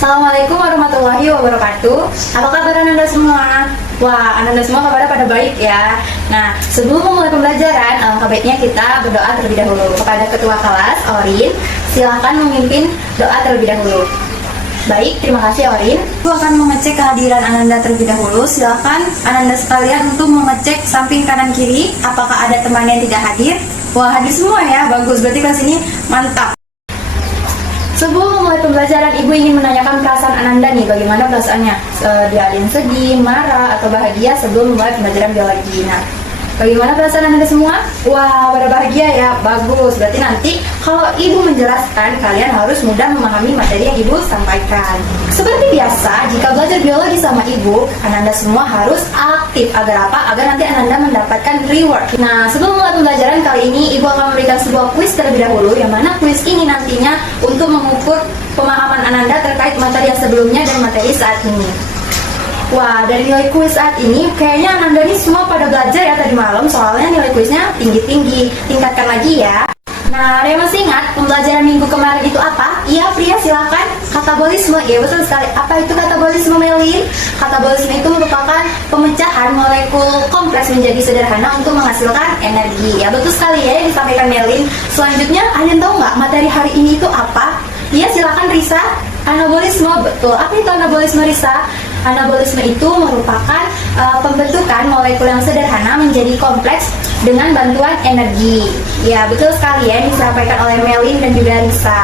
Assalamualaikum warahmatullahi wabarakatuh. Apa kabar Anda semua? Wah, Anda semua kabarnya pada baik ya. Nah, sebelum memulai pembelajaran, alangkah baiknya kita berdoa terlebih dahulu. Kepada ketua kelas, Orin, silakan memimpin doa terlebih dahulu. Baik, terima kasih Orin. Aku akan mengecek kehadiran Ananda terlebih dahulu. Silakan Ananda sekalian untuk mengecek samping kanan kiri apakah ada teman yang tidak hadir. Wah, hadir semua ya. Bagus, berarti kelas ini mantap. Sebelum memulai pembelajaran, Ibu ingin menanyakan perasaan Ananda nih, bagaimana perasaannya? Dia ada yang sedih, marah, atau bahagia sebelum memulai pembelajaran biologi. Nah, bagaimana perasaan Ananda semua? Wah, pada bahagia ya, bagus. Berarti nanti kalau Ibu menjelaskan, kalian harus mudah memahami materi yang Ibu sampaikan. Seperti biasa, jika belajar biologi sama Ibu, Ananda semua harus aktif. Agar apa? Agar nanti Ananda mendapatkan reward. Nah, sebelum mulai pembelajaran kali ini, Ibu akan memberikan sebuah kuis terlebih dahulu, yang mana kuis ini nantinya untuk mengukur pemahaman Ananda terkait materi yang sebelumnya dan materi saat ini. Wah, dari nilai kuis saat ini, kayaknya Ananda ini semua pada belajar ya tadi malam, soalnya nilai kuisnya tinggi-tinggi. Tingkatkan lagi ya. Nah, ada yang masih ingat pembelajaran minggu kemarin itu apa? Iya, Pria, silakan. Katabolisme. Iya, betul sekali. Apa itu katabolisme, Melin? Katabolisme itu merupakan pemecahan molekul kompleks menjadi sederhana untuk menghasilkan energi. Ya, betul sekali ya yang disampaikan Melin. Selanjutnya, kalian tahu nggak materi hari ini itu apa? Iya, silakan Risa. Anabolisme, betul. Apa itu anabolisme, Risa? Anabolisme itu merupakan pembentukan molekul yang sederhana menjadi kompleks dengan bantuan energi. Ya, betul sekali ya yang disampaikan oleh Melin dan juga Risa.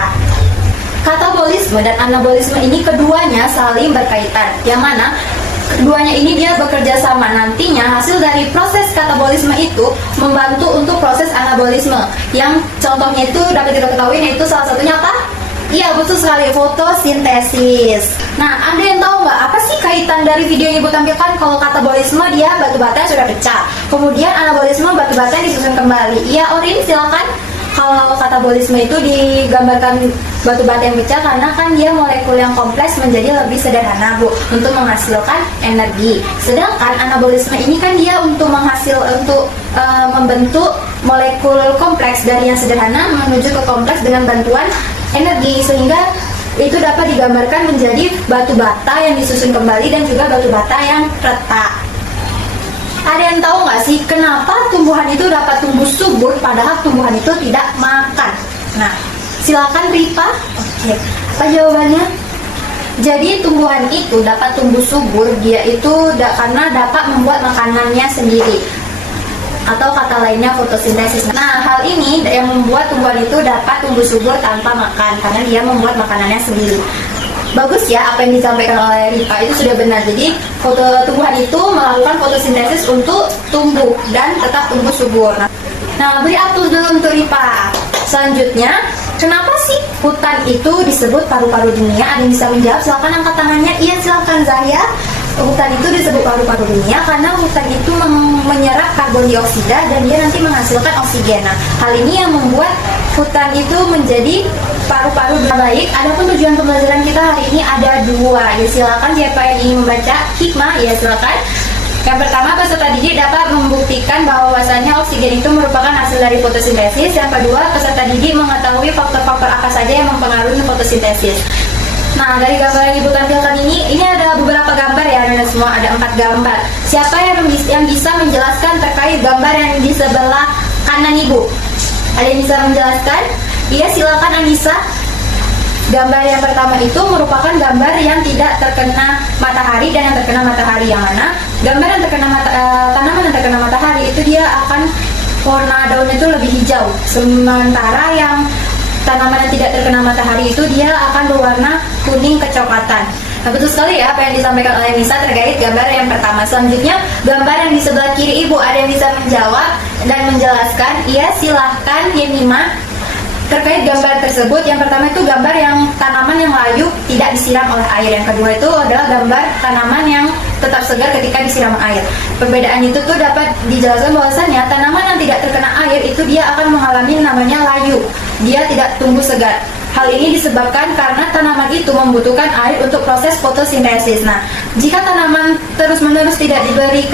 Katabolisme dan anabolisme ini keduanya saling berkaitan. Yang mana keduanya ini dia bekerja sama. Nantinya hasil dari proses katabolisme itu membantu untuk proses anabolisme. Yang contohnya itu dapat kita ketahui yaitu salah satunya apa? Iya, betul sekali, fotosintesis. Nah, Anda yang tahu nggak apa sih kaitan dari video yang Ibu tampilkan? Kalau katabolisme dia batu bata yang sudah pecah, kemudian anabolisme batu bata yang disusun kembali. Iya, Orin, silakan. Kalau katabolisme itu digambarkan batu bata yang pecah karena kan dia molekul yang kompleks menjadi lebih sederhana, Bu, untuk menghasilkan energi. Sedangkan anabolisme ini kan dia untuk membentuk molekul kompleks dari yang sederhana menuju ke kompleks dengan bantuan energi, sehingga itu dapat digambarkan menjadi batu bata yang disusun kembali dan juga batu bata yang retak. Ada yang tahu nggak sih kenapa tumbuhan itu dapat tumbuh subur padahal tumbuhan itu tidak makan? Nah, silakan Ripa. Oke, apa jawabannya? Jadi tumbuhan itu dapat tumbuh subur, dia itu karena dapat membuat makanannya sendiri, atau kata lainnya fotosintesis. Nah, hal ini yang membuat tumbuhan itu dapat tumbuh subur tanpa makan karena dia membuat makanannya sendiri. Bagus ya, apa yang disampaikan oleh Ripa itu sudah benar. Jadi tumbuhan itu melakukan fotosintesis untuk tumbuh dan tetap tumbuh subur. Nah, beri aplaus dulu untuk Ripa. Selanjutnya, kenapa sih hutan itu disebut paru-paru dunia? Ada yang bisa menjawab? Silakan angkat tangannya. Iya, silakan Zahya. Hutan itu disebut paru-paru dunia karena hutan itu menyerap karbon dioksida dan dia nanti menghasilkan oksigen. Nah, hal ini yang membuat hutan itu menjadi paru-paru dunia. Baik, adapun tujuan pembelajaran kita hari ini ada dua. Ya, silakan siapa yang ingin membaca hikmah, ya silakan. Yang pertama, peserta didik dapat membuktikan bahwasannya oksigen itu merupakan hasil dari fotosintesis. Yang kedua, peserta didik mengetahui faktor-faktor apa saja yang mempengaruhi fotosintesis. Nah, dari gambar yang Ibu tampilkan ini ada beberapa gambar ya, Anda semua, ada 4 gambar. Siapa yang bisa menjelaskan terkait gambar yang di sebelah kanan Ibu? Ada yang bisa menjelaskan? Iya, silakan Anissa. Gambar yang pertama itu merupakan gambar yang tidak terkena matahari dan yang terkena matahari. Yang mana gambar yang terkena tanaman yang terkena matahari itu dia akan warna daunnya itu lebih hijau, sementara yang tanaman yang tidak terkena matahari itu dia akan berwarna kuning kecoklatan. Nah, betul sekali ya apa yang disampaikan oleh Nisa terkait gambar yang pertama. Selanjutnya, gambar yang di sebelah kiri Ibu, ada yang bisa menjawab dan menjelaskan? Iya, silahkan Yenima. Terkait gambar tersebut, yang pertama itu gambar yang tanaman yang layu tidak disiram oleh air. Yang kedua itu adalah gambar tanaman yang tetap segar ketika disiram air. Perbedaan itu tuh dapat dijelaskan bahwasannya tanaman yang tidak terkena air itu dia akan mengalami namanya layu. Dia tidak tumbuh segar. Hal ini disebabkan karena tanaman itu membutuhkan air untuk proses fotosintesis. Nah, jika tanaman terus-menerus tidak diberi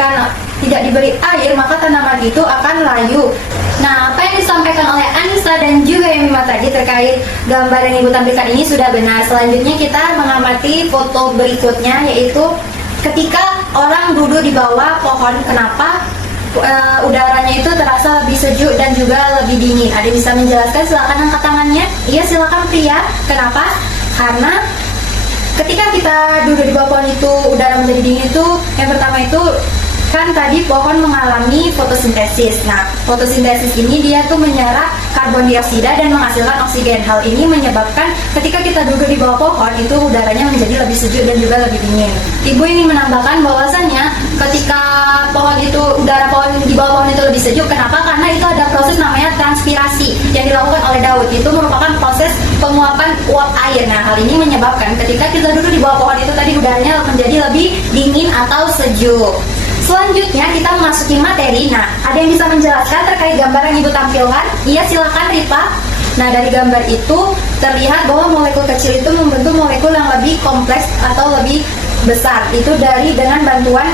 air, maka tanaman itu akan layu. Nah, apa yang disampaikan oleh Anissa dan juga Yemima tadi terkait gambar yang Ibu tampilkan ini sudah benar. Selanjutnya kita mengamati foto berikutnya, yaitu ketika orang duduk di bawah pohon. Kenapa udaranya itu terasa lebih sejuk dan juga lebih dingin? Ada yang bisa menjelaskan? Silakan angkat tangannya. Iya, silakan pria. Kenapa? Karena ketika kita duduk di bawah pohon itu udara menjadi dingin itu, yang pertama itu kan tadi pohon mengalami fotosintesis. Nah, fotosintesis ini dia tuh menyerap karbon dioksida dan menghasilkan oksigen. Hal ini menyebabkan ketika kita duduk di bawah pohon itu udaranya menjadi lebih sejuk dan juga lebih dingin. Ibu ingin menambahkan bahwasannya ketika udara pohon di bawah pohon itu lebih sejuk. Kenapa? Karena itu ada proses namanya transpirasi yang dilakukan oleh daun. Itu merupakan proses penguapan uap air. Nah, hal ini menyebabkan ketika kita duduk di bawah pohon itu tadi udaranya menjadi lebih dingin atau sejuk. Selanjutnya kita memasuki materi. Nah, ada yang bisa menjelaskan terkait gambar yang Ibu tampilkan? Iya, silakan Ripa. Nah, dari gambar itu terlihat bahwa molekul kecil itu membentuk molekul yang lebih kompleks atau lebih besar. Itu dengan bantuan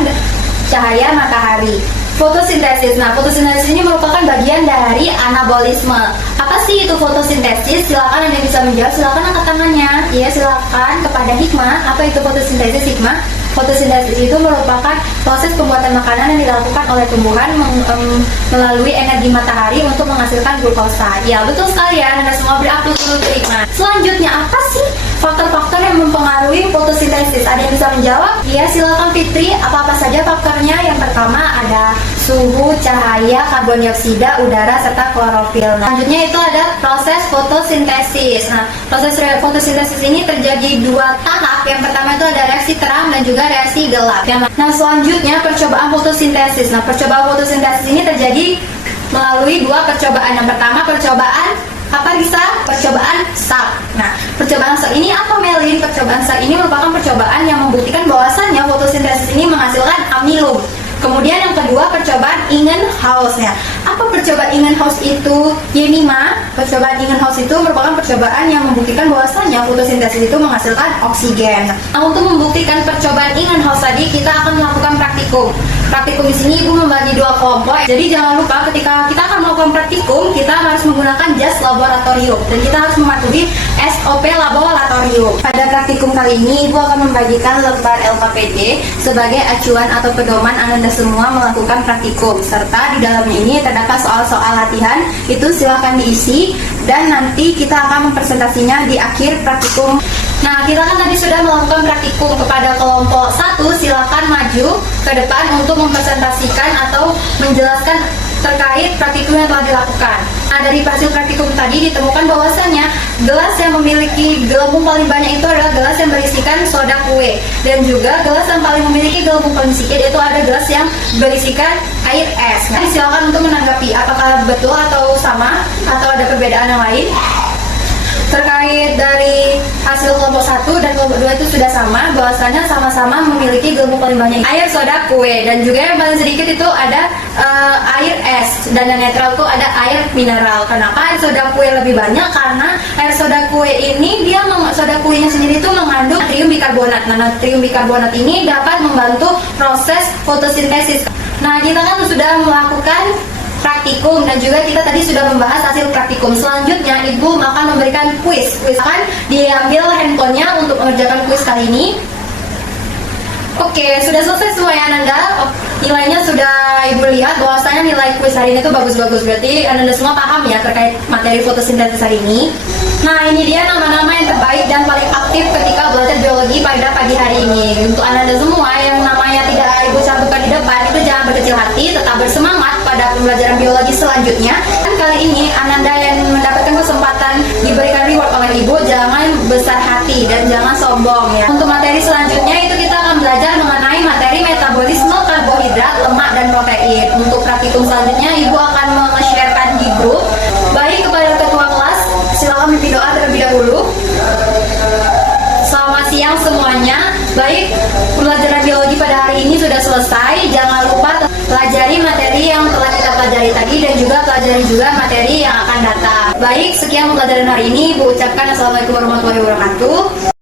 cahaya matahari. Fotosintesis. Nah, fotosintesis ini merupakan bagian dari anabolisme. Apa sih itu fotosintesis? Silakan Anda bisa menjawab. Silakan angkat tangannya. Iya, silakan kepada Hikmah. Apa itu fotosintesis, Hikmah? Fotosintesis itu merupakan proses pembuatan makanan yang dilakukan oleh tumbuhan melalui energi matahari untuk menghasilkan glukosa. Ya, betul sekali ya. Anda semua beri aplaus dulu untuk Hikmah. Selanjutnya, apa sih faktor-faktor yang mempengaruhi fotosintesis? Ada yang bisa menjawab? Iya, silakan Fitri. Apa-apa saja faktornya? Yang pertama ada suhu, cahaya, karbon dioksida, udara, serta klorofil. Nah, selanjutnya itu ada proses fotosintesis. Nah, proses fotosintesis ini terjadi dua tahap. Yang pertama itu ada reaksi terang dan juga reaksi gelap. Nah, selanjutnya percobaan fotosintesis. Nah, percobaan fotosintesis ini terjadi melalui dua percobaan. Yang pertama percobaan apa, Risa? Percobaan Salk. Nah, percobaan Salk ini apa, Melin? Percobaan Salk ini merupakan percobaan yang membuktikan bahwasannya fotosintesis ini menghasilkan amilum. Kemudian yang kedua percobaan Ingenhousz. Ya, apa percobaan Ingenhousz itu, Yemima? Percobaan Ingenhousz itu merupakan percobaan yang membuktikan bahwasannya fotosintesis itu menghasilkan oksigen. Nah, untuk membuktikan percobaan Ingenhousz tadi kita akan melakukan praktikum. Praktikum di sini Ibu membagi dua kelompok. Jadi jangan lupa ketika kita akan melakukan praktikum, kita harus menggunakan jas laboratorium dan kita harus mematuhi SOP laboratorium. Pada praktikum kali ini Ibu akan membagikan lembar LKPD sebagai acuan atau pedoman Anda semua melakukan praktikum, serta di dalamnya ini terdapat soal-soal latihan. Itu silakan diisi dan nanti kita akan mempresentasinya di akhir praktikum. Nah, kita kan tadi sudah melakukan praktikum. Kepada kelompok 1 silakan maju ke depan untuk mempresentasikan atau menjelaskan terkait praktikum yang telah dilakukan. Nah, dari hasil praktikum tadi ditemukan bahwasannya gelas yang memiliki gelembung paling banyak itu adalah gelas yang berisikan soda kue, dan juga gelas yang paling memiliki gelembung paling sedikit itu ada gelas yang berisikan air es. Nah, silakan untuk menanggapi apakah betul atau sama atau ada perbedaan yang lain. Terkait dari hasil kelompok 1 dan kelompok 2 itu sudah sama, bahwasanya sama-sama memiliki gelembung paling banyak air soda kue, dan juga yang paling sedikit itu ada air es, dan yang netral itu ada air mineral. Kenapa air soda kue lebih banyak? Karena air soda kue ini soda kuenya sendiri itu mengandung natrium bikarbonat. Nah, natrium bikarbonat ini dapat membantu proses fotosintesis. Nah, kita kan sudah melakukan praktikum dan juga kita tadi sudah membahas hasil praktikum. Selanjutnya Ibu akan memberikan kuis. Akan diambil handphonenya untuk mengerjakan kuis kali ini. Oke, sudah selesai semua ya Ananda. Nilainya sudah Ibu lihat bahwasanya nilai kuis hari ini itu bagus-bagus. Berarti Ananda semua paham ya terkait materi fotosintesis hari ini. Nah, ini dia nama-nama yang terbaik dan paling aktif ketika belajar biologi pada pagi hari ini. Untuk Ananda semua yang namanya tidak Ibu cantumkan di depan, itu jangan berkecil hati, tetap bersemangat pada pembelajaran biologi selanjutnya. Dan kali ini Ananda yang mendapatkan kesempatan diberikan reward oleh Ibu, jangan besar hati dan jangan sombong ya. Untuk materi selanjutnya itu kita akan belajar mengenai materi metabolisme karbohidrat, lemak, dan protein. Untuk praktikum selanjutnya Ibu akan men-sharekan di grup. Baik, kepada ketua kelas silakan memimpin doa terlebih dahulu. Selamat siang semuanya. Baik, pelajaran biologi pada hari ini sudah selesai. Jangan lupa pelajari materi yang telah kita pelajari tadi dan juga pelajari juga materi yang akan datang. Baik, sekian pelajaran hari ini. Bu ucapkan assalamualaikum warahmatullahi wabarakatuh.